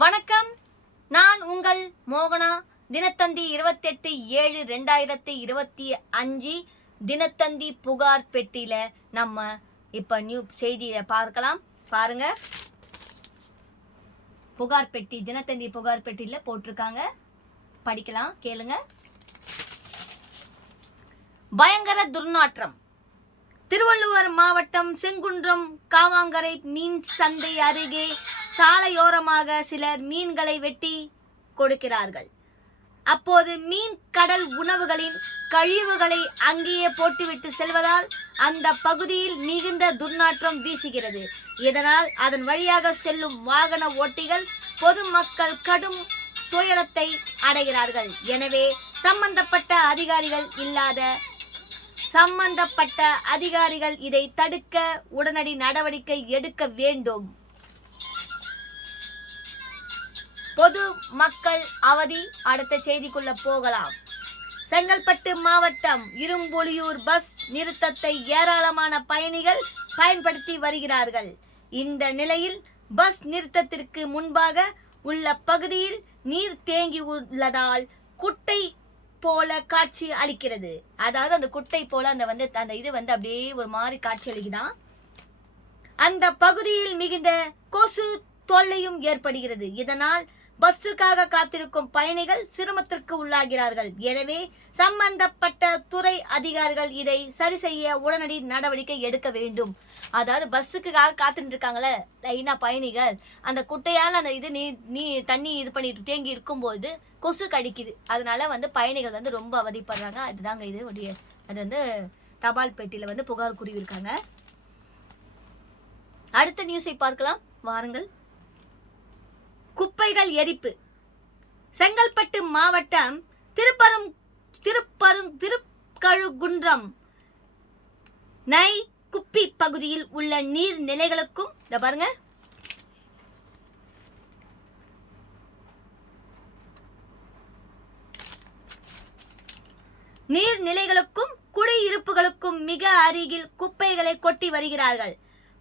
வணக்கம், நான் உங்கள் மோகனா. தினத்தந்தி 28/7/2025 தினத்தந்தி புகார் பெட்டியில நம்ம இப்ப செய்தியை பார்க்கலாம். பாருங்க, புகார் பெட்டி, தினத்தந்தி புகார் பெட்டியில போட்டிருக்காங்க, படிக்கலாம், கேளுங்க. பயங்கர துர்நாற்றம். திருவள்ளுவர் மாவட்டம் செங்குன்றம் காவாங்கரை மீன் சந்தை அருகே சாலையோரமாக சிலர் மீன்களை வெட்டி கொடுக்கிறார்கள். அப்போது மீன் கடல் உணவுகளின் கழிவுகளை அங்கேயே போட்டுவிட்டு செல்வதால் அந்த பகுதியில் மிகுந்த துர்நாற்றம் வீசுகிறது. இதனால் அதன் வழியாக செல்லும் வாகன ஓட்டிகள் பொதுமக்கள் கடும் துயரத்தை அடைகிறார்கள். எனவே சம்பந்தப்பட்ட அதிகாரிகள் இதை தடுக்க உடனடி நடவடிக்கை எடுக்க வேண்டும். பொது மக்கள் அவதி. அடுத்த செய்திக்குள்ள போகலாம். செங்கல்பட்டு மாவட்டம் இரும்புலியூர் பஸ் நிறுத்தத்தை ஏராளமான பயணிகள் பயன்படுத்தி வருகிறார்கள். இந்த நிலையில் பஸ் நிறுத்தத்திற்கு முன்பாக உள்ள பகுதியில் நீர் தேங்கி உள்ளதால் குட்டை போல காட்சி அளிக்கிறது. அதாவது அந்த குட்டை போல அந்த இது அப்படியே ஒரு மாதிரி காட்சி அளிக்குதான். அந்த பகுதியில் மிகுந்த கொசு தொல்லையும் ஏற்படுகிறது. இதனால் பஸ்ஸுக்காக காத்திருக்கும் பயணிகள் சிரமத்திற்கு உள்ளாகிறார்கள். எனவே சம்பந்தப்பட்ட துறை அதிகாரிகள் இதை சரி செய்ய உடனடி நடவடிக்கை எடுக்க வேண்டும். அதாவது பஸ்ஸுக்காக காத்துட்டு இருக்காங்களே லைனா பயணிகள், அந்த குட்டையால் அந்த இது நீ தண்ணி இது பண்ணிட்டு தேங்கி இருக்கும்போது கொசு கடிக்குது. அதனால பயணிகள் ரொம்ப அவதிப்படுறாங்க. அதுதாங்க இது அது தபால் பெட்டியில புகார் கூறியிருக்காங்க. அடுத்த நியூஸை பார்க்கலாம், வாருங்கள். குப்பைகள் எரிப்பு. செங்கல்பட்டு மாவட்டம் திருக்கழுகுன்றம் நை குப்பி பகுதியில் உள்ள நீர் நிலைகளுக்கும் பாருங்க, நீர்நிலைகளுக்கும் குடியிருப்புகளுக்கும் மிக அருகில் குப்பைகளை கொட்டி வருகிறார்கள்.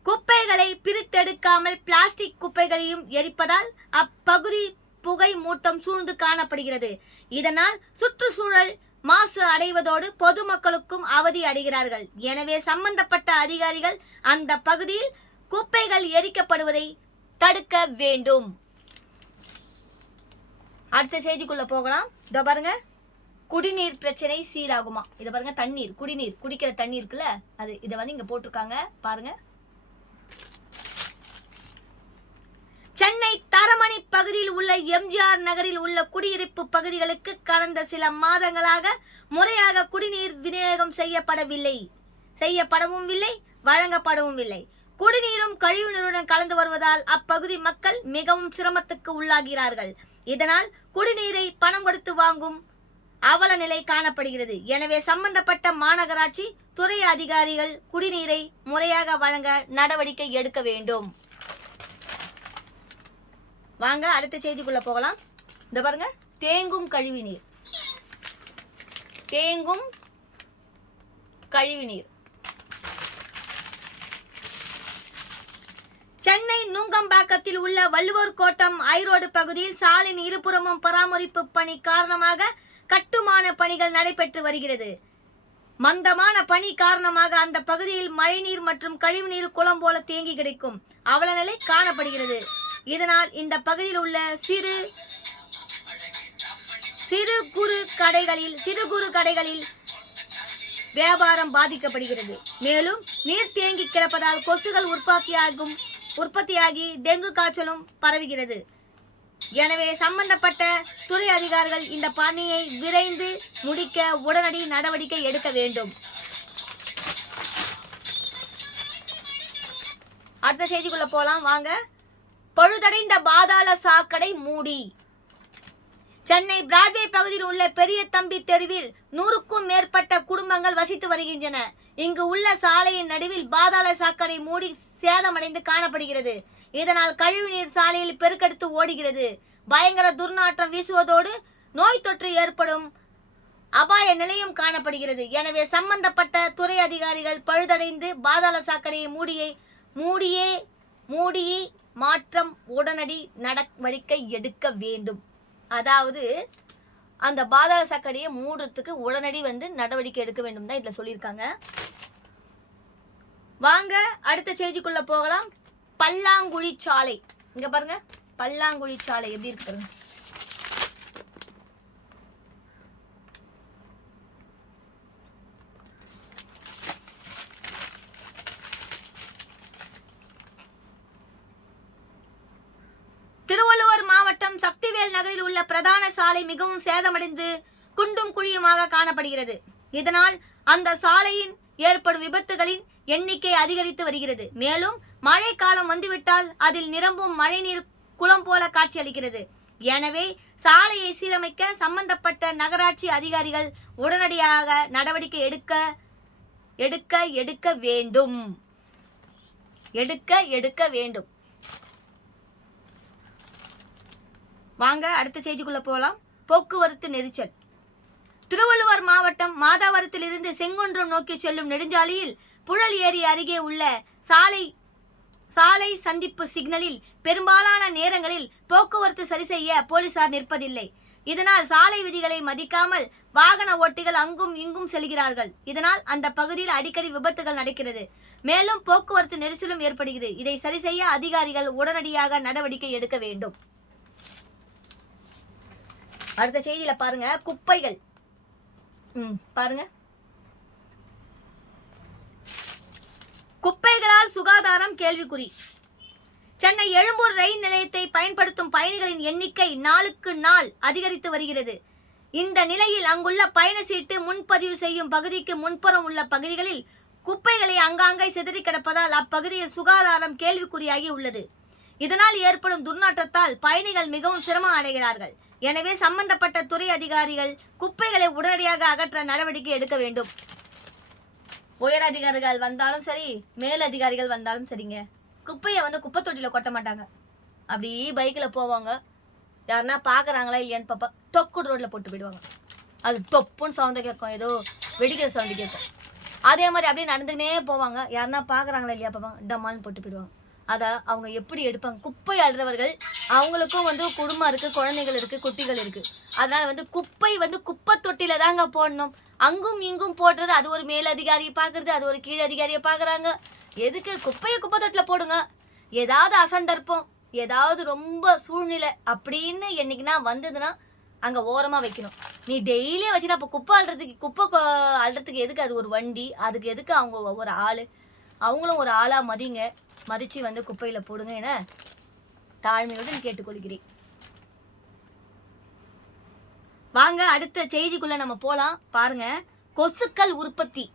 குப்பைகளை பிரித்தெடுக்காமல் பிளாஸ்டிக் குப்பைகளையும் எரிப்பதால் அப்பகுதி புகை மூட்டம் சூழ்ந்து காணப்படுகிறது. இதனால் சுற்றுச்சூழல் மாசு அடைவதோடு பொதுமக்களுக்கும் அவதி அடைகிறார்கள். எனவே சம்பந்தப்பட்ட அதிகாரிகள் அந்த பகுதியில் குப்பைகள் எரிக்கப்படுவதை தடுக்க வேண்டும். அடுத்த செய்திக்குள்ள போகலாம். இத பாருங்க, குடிநீர் பிரச்சனை சீராகுமா? இத பாருங்க, தண்ணீர், குடிநீர், குடிக்கிற தண்ணீர் இருக்குல்ல, அது இத இங்க போட்டிருக்காங்க பாருங்க. சென்னை தரமணி பகுதியில் உள்ள எம்ஜிஆர் நகரில் உள்ள குடியிருப்பு பகுதிகளுக்கு கடந்த சில மாதங்களாக முறையாக குடிநீர் விநியோகம் செய்யப்படவும் இல்லை, வழங்கப்படவும் இல்லை. குடிநீரும் கழிவுநீருடன் கலந்து வருவதால் அப்பகுதி மக்கள் மிகவும் சிரமத்துக்கு உள்ளாகிறார்கள். இதனால் குடிநீரை பணம் கொடுத்து வாங்கும் அவல நிலை காணப்படுகிறது. எனவே சம்பந்தப்பட்ட மாநகராட்சி துறை அதிகாரிகள் குடிநீரை முறையாக வழங்க நடவடிக்கை எடுக்க வேண்டும். வாங்க அடுத்த செய்திக்குள்ள போகலாம். இந்த பாருங்க, தேங்கும் கழிவுநீர். சென்னை நுங்கம்பாக்கத்தில் உள்ள வள்ளுவர் கோட்டம் ஐரோடு பகுதியில் சாலையின் இருபுறமும் பராமரிப்பு பணி காரணமாக கட்டுமான பணிகள் நடைபெற்று வருகிறது. மந்தமான பணி காரணமாக அந்த பகுதியில் மழைநீர் மற்றும் கழிவுநீர் குளம் போல தேங்கி கிடைக்கும் அவல நிலை காணப்படுகிறது. இதனால் இந்த பகுதியில் உள்ள சிறு குறு கடைகளில் வியாபாரம் பாதிக்கப்படுகிறது. மேலும் நீர் தேங்கி கிடப்பதால் கொசுகள் உற்பத்தியாகி டெங்கு காய்ச்சலும் பரவுகிறது. எனவே சம்பந்தப்பட்ட துறை அதிகாரிகள் இந்த பணியை விரைந்து முடிக்க உடனடி நடவடிக்கை எடுக்க வேண்டும். அடுத்த செய்திக்குள்ள போலாம், வாங்க. பழுதடைந்த பாதாள சாக்கடை மூடி. சென்னை பிராட்வே பகுதியில் உள்ள பெரிய தம்பி தெருவில் 100க்கும் மேற்பட்ட குடும்பங்கள் வசித்து வருகின்றன. இங்கு உள்ள சாலையின் நடுவில் பாதாள சாக்கடை மூடி சேதமடைந்து காணப்படுகிறது. இதனால் கழிவுநீர் சாலையில் பெருக்கெடுத்து ஓடுகிறது. பயங்கர துர்நாற்றம் வீசுவதோடு நோய் தொற்று ஏற்படும் அபாய நிலையும் காணப்படுகிறது. எனவே சம்பந்தப்பட்ட துறை அதிகாரிகள் பழுதடைந்து பாதாள சாக்கடையை மூடி மாற்றம் உடனடி நடவடிக்கை எடுக்க வேண்டும். அதாவது அந்த பாதாள சாக்கடையை மூடுறதுக்கு உடனடி நடவடிக்கை எடுக்க வேண்டும் தான் இதில் சொல்லியிருக்காங்க. வாங்க அடுத்த செய்திக்குள்ள போகலாம். பல்லாங்குழி சாலை, இங்க பாருங்க பல்லாங்குழி சாலை எப்படி இருக்கு பாருங்க. திருவள்ளுவர் மாவட்டம் சக்திவேல் நகரில் உள்ள பிரதான சாலை மிகவும் சேதமடைந்து குண்டும் குழியுமாக காணப்படுகிறது. இதனால் அந்த சாலையின் ஏற்படும் விபத்துகளின் எண்ணிக்கை அதிகரித்து வருகிறது. மேலும் மழை காலம் வந்துவிட்டால் அதில் நிரம்பும் மழைநீர் குளம் போல காட்சியளிக்கிறது. எனவே சாலையை சீரமைக்க சம்பந்தப்பட்ட நகராட்சி அதிகாரிகள் உடனடியாக நடவடிக்கை எடுக்க வேண்டும். வாங்க அடுத்த செய்திக்குள்ள போகலாம். போக்குவரத்து நெரிசல். திருவள்ளுவர் மாவட்டம் மாதாவரத்திலிருந்து செங்குன்றம் நோக்கி செல்லும் நெடுஞ்சாலையில் புழல் ஏரி அருகே உள்ள சாலை சந்திப்பு சிக்னலில் பெரும்பாலான நேரங்களில் போக்குவரத்து சரி செய்ய போலீசார் நிற்பதில்லை. இதனால் சாலை விதிகளை மதிக்காமல் வாகன ஓட்டிகள் அங்கும் இங்கும் செல்கிறார்கள். இதனால் அந்த பகுதியில் அடிக்கடி விபத்துகள் நடக்கிறது. மேலும் போக்குவரத்து நெரிசலும் ஏற்படுகிறது. இதை சரி செய்ய அதிகாரிகள் உடனடியாக நடவடிக்கை எடுக்க வேண்டும். அடுத்த செய்தியில பாருங்க, குப்பைகள். பாருங்க, குப்பைகளால் சுகாதாரம் கேள்விக்குறி. சென்னை எழும்பூர் ரயில் நிலையத்தை பயன்படுத்தும் பயணிகளின் எண்ணிக்கை நாளுக்கு நாள் அதிகரித்து வருகிறது. இந்த நிலையில் அங்குள்ள பயண சீட்டு முன்பதிவு செய்யும் பகுதிக்கு முன்புறம் உள்ள பகுதிகளில் குப்பைகளை அங்காங்கே சிதறி கிடப்பதால் அப்பகுதியில் சுகாதாரம் கேள்விக்குறியாகி உள்ளது. இதனால் ஏற்படும் துர்நாற்றத்தால் பயணிகள் மிகவும் சிரமம் அடைகிறார்கள். எனவே சம்பந்தப்பட்ட துறை அதிகாரிகள் குப்பைகளை உடனடியாக அகற்ற நடவடிக்கை எடுக்க வேண்டும். உயர் அதிகாரிகள் வந்தாலும் சரி, மேல் அதிகாரிகள் வந்தாலும் சரிங்க, குப்பையை குப்பை தொட்டியில் கொட்ட மாட்டாங்க. அப்படி பைக்கில் போவாங்க, யாருன்னா பார்க்குறாங்களா இல்லையான்னு பாப்பா, டொக்கு ரோட்டில் போட்டு போயிடுவாங்க. அது டொப்புன்னு சவுண்டு கேட்கும், ஏதோ வெடிக்கிற சவுண்டு கேட்கும். அதே மாதிரி அப்படியே நடந்துக்கினே போவாங்க, யாருன்னா பார்க்குறாங்களா இல்லையா பார்ப்பாங்க, டம்மான்னு போட்டு போயிடுவாங்க. அதை அவங்க எப்படி எடுப்பாங்க? குப்பை அள்ளுறவர்கள் அவங்களுக்கும் குடும்பம் இருக்குது, குழந்தைகள் இருக்குது, குட்டிகள் இருக்குது. அதனால் குப்பை குப்பை தொட்டியில் தாங்க போடணும். அங்கும் இங்கும் போடுறது, அது ஒரு மேல் அதிகாரியை பார்க்குறது, அது ஒரு கீழ் அதிகாரியை பார்க்குறாங்க. எதுக்கு? குப்பையை குப்பை தொட்டியில் போடுங்க. ஏதாவது அசந்தர்ப்பம், ஏதாவது ரொம்ப சூழ்நிலை அப்படின்னு என்னைக்குன்னா வந்ததுன்னா அங்கே ஓரமாக வைக்கணும். நீ டெய்லியும் வச்சுன்னா அப்போ குப்பை அள்ளுறதுக்கு எதுக்கு? அது ஒரு வண்டி, அதுக்கு எதுக்கு அவங்க ஒரு ஆள்? அவங்களும் ஒரு ஆளாக மதித்து குப்பையில் போடுங்க என தாழ்மையுடன் கேட்டுக்கொள்கிறேன். வாங்க அடுத்த செய்திக்குள்ள நம்ம போலாம். பாருங்க, கொசுக்கள் உற்பத்தி.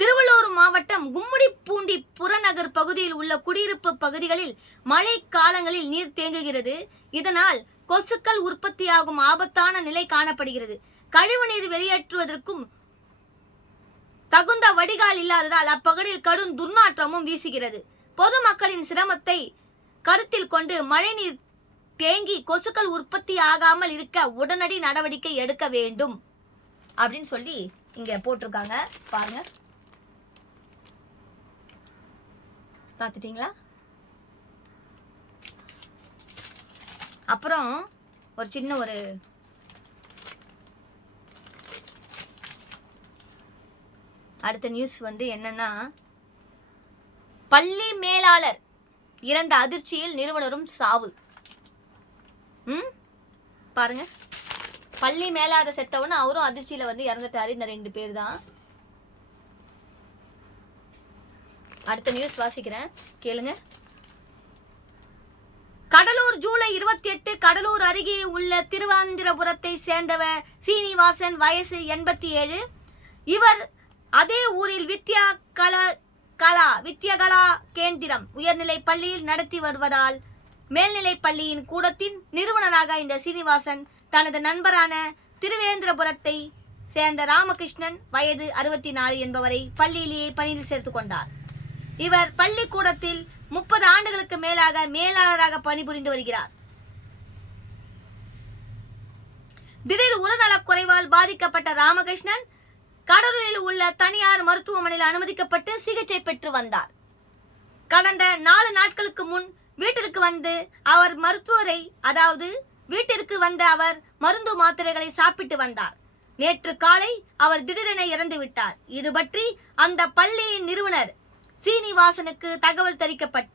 திருவள்ளூர் மாவட்டம் கும்மிடிப்பூண்டி புறநகர் பகுதியில் உள்ள குடியிருப்பு பகுதிகளில் மழை காலங்களில் நீர் தேங்குகிறது. இதனால் கொசுக்கள் உற்பத்தியாகும் ஆபத்தான நிலை காணப்படுகிறது. கழிவுநீர் வெளியேற்றுவதற்கும் தகுந்த வடிகால் இல்லாததால் அப்பகுதியில் கடும் துர்நாற்றமும் வீசுகிறது. பொதுமக்களின் சிரமத்தை கருத்தில் கொண்டு மழைநீர் தேங்கி கொசுக்கள் உற்பத்தி ஆகாமல் இருக்க உடனடி நடவடிக்கை எடுக்க வேண்டும் அப்படின்னு சொல்லி இங்க போட்டிருக்காங்க. பாருங்க, பார்த்துட்டீங்களா? அப்புறம் ஒரு சின்ன அடுத்த நியூஸ் என்னன்னா, பள்ளி மேலாளர் இறந்த அதிர்ச்சியில் நிறுவனரும் சாவு. பாருங்க, பள்ளி மேலாளர் செத்தவன அவரும் அதிர்ச்சியில இறந்துட்டாரு. இந்த 2 பேர் தான். அடுத்த நியூஸ் வாசிக்கிறேன், கேளுங்க. கடலூர் ஜூலை 28 கடலூர் அருகே உள்ள திருவாந்திரபுரத்தை சேர்ந்தவர் சீனிவாசன், வயசு 87. இவர் அதே ஊரில் வித்யகலா கேந்திரம் உயர்நிலை பள்ளியில் நடத்தி வருவதால் மேல்நிலை பள்ளியின் கூடத்தின் நிறுவனராக இந்த சீனிவாசன் தனது நண்பரான திருவேந்திரபுரத்தை சேர்ந்த ராமகிருஷ்ணன், வயது 64 என்பவரை பள்ளியிலேயே பணியில் சேர்த்துக் கொண்டார். இவர் பள்ளிக்கூடத்தில் 30 ஆண்டுகளுக்கு மேலாக மேலாளராக பணிபுரிந்து வருகிறார். திடீர் உடல்நலக் குறைவால் பாதிக்கப்பட்ட ராமகிருஷ்ணன் கடலூரில் உள்ள தனியார் மருத்துவமனையில் அனுமதிக்கப்பட்டு சிகிச்சை பெற்று வந்தார். கடந்த 4 நாட்களுக்கு முன் வீட்டிற்கு வந்து அவர் மருந்து மாத்திரைகளை சாப்பிட்டு வந்தார். நேற்று காலை அவர் திடீரென இறந்து விட்டார். இது பற்றி அந்த பள்ளியின் நிறுவனர் சீனிவாசனுக்கு தகவல்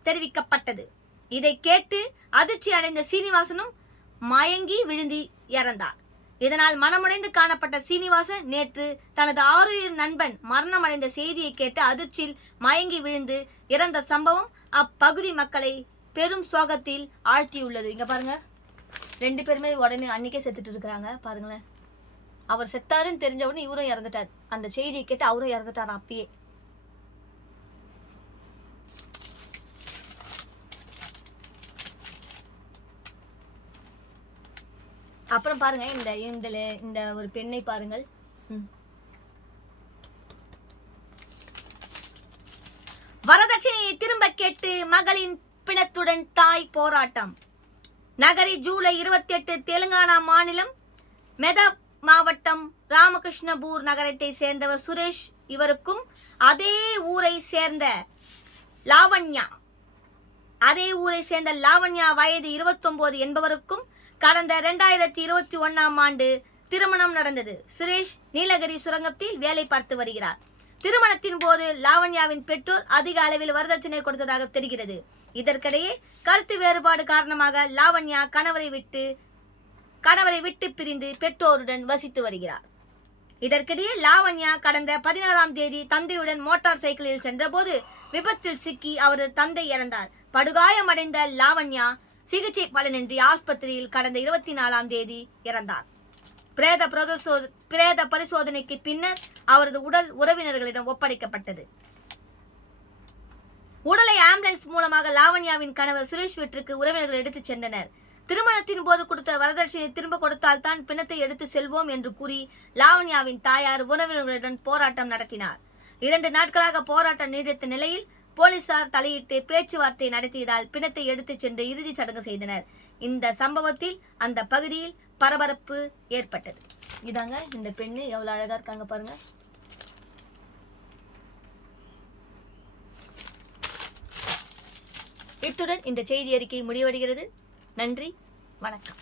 தெரிவிக்கப்பட்டது. இதை கேட்டு அதிர்ச்சி அடைந்த சீனிவாசனும் மயங்கி விழுந்து இறந்தார். இதனால் மனமுடைந்து காணப்பட்ட சீனிவாசன் நேற்று தனது ஆருயிர் நண்பன் மரணமடைந்த செய்தியை கேட்டு அதிர்ச்சியில் மயங்கி விழுந்து இறந்த சம்பவம் அப்பகுதி மக்களை பெரும் சோகத்தில் ஆழ்த்தியுள்ளது. இங்க பாருங்க, 2 பேருமே உடனே அன்னைக்கே செத்துட்டு இருக்கிறாங்க. பாருங்களேன், அவர் செத்தாருன்னு தெரிஞ்ச உடனே இவரும் இறந்துட்டார். அந்த செய்தியை கேட்டு அவரும் இறந்துட்டார் அப்பயே. அப்புறம் பாருங்க, இந்த ஒரு பெண்ணை பாருங்கள். வரதட்சணையை திரும்ப கேட்டு மகளின் பிணத்துடன் தாய் போராட்டம். நகரி ஜூலை 28 தெலுங்கானா மாநிலம் மெதக் மாவட்டம் ராமகிருஷ்ணபூர் நகரத்தை சேர்ந்தவர் சுரேஷ். இவருக்கும் அதே ஊரை சேர்ந்த லாவண்யா வயது 29 என்பவருக்கும் கடந்த 2021ஆம் ஆண்டு திருமணம் நடந்தது. சுரேஷ் நீலகிரி சுரங்கத்தில் வேலை பார்த்து வருகிறார். திருமணத்தின் போது லாவண்யாவின் பெற்றோர் அதிக அளவில் வரதட்சணை கொடுத்ததாக தெரிகிறது. இதற்கிடையே கருத்து வேறுபாடு காரணமாக லாவண்யா கணவரை விட்டு பிரிந்து பெற்றோருடன் வசித்து வருகிறார். இதற்கிடையே லாவண்யா கடந்த 16ஆம் தேதி தந்தையுடன் மோட்டார் சைக்கிளில் சென்றபோது விபத்தில் சிக்கி அவரது தந்தை இறந்தார். படுகாயமடைந்த லாவண்யா சிகிச்சை பலனின்றி ஆஸ்பத்திரியில் கடந்த 24ஆம் தேதி இறந்தார். பிரேத பரிசோதனைக்கு பின்னர் அவரது உடல் உறவினர்களிடம் ஒப்படைக்கப்பட்டது. உடலை ஆம்புலன்ஸ் மூலமாக லாவண்யாவின் கணவர் சுரேஷ் வீட்டிற்கு உறவினர்கள் எடுத்துச் சென்றனர். திருமணத்தின் போது கொடுத்த வரதட்சணையை திரும்ப கொடுத்தால் தான் பிணத்தை எடுத்து செல்வோம் என்று கூறி லாவண்யாவின் தாயார் உறவினர்களுடன் போராட்டம் நடத்தினார். 2 நாட்களாக போராட்டம் நீடித்த நிலையில் போலீசார் தலையிட்டு பேச்சுவார்த்தை நடத்தியதால் பிணத்தை எடுத்துச் சென்று இறுதி சடங்கு செய்தனர். இந்த சம்பவத்தில் அந்த பகுதியில் பரபரப்பு ஏற்பட்டது. இதாங்க இந்த பெண்ணு, எவ்வளவு அழகா இருக்காங்க பாருங்க. இத்துடன் இந்த செய்தி அறிக்கை முடிவடைகிறது. நன்றி, வணக்கம்.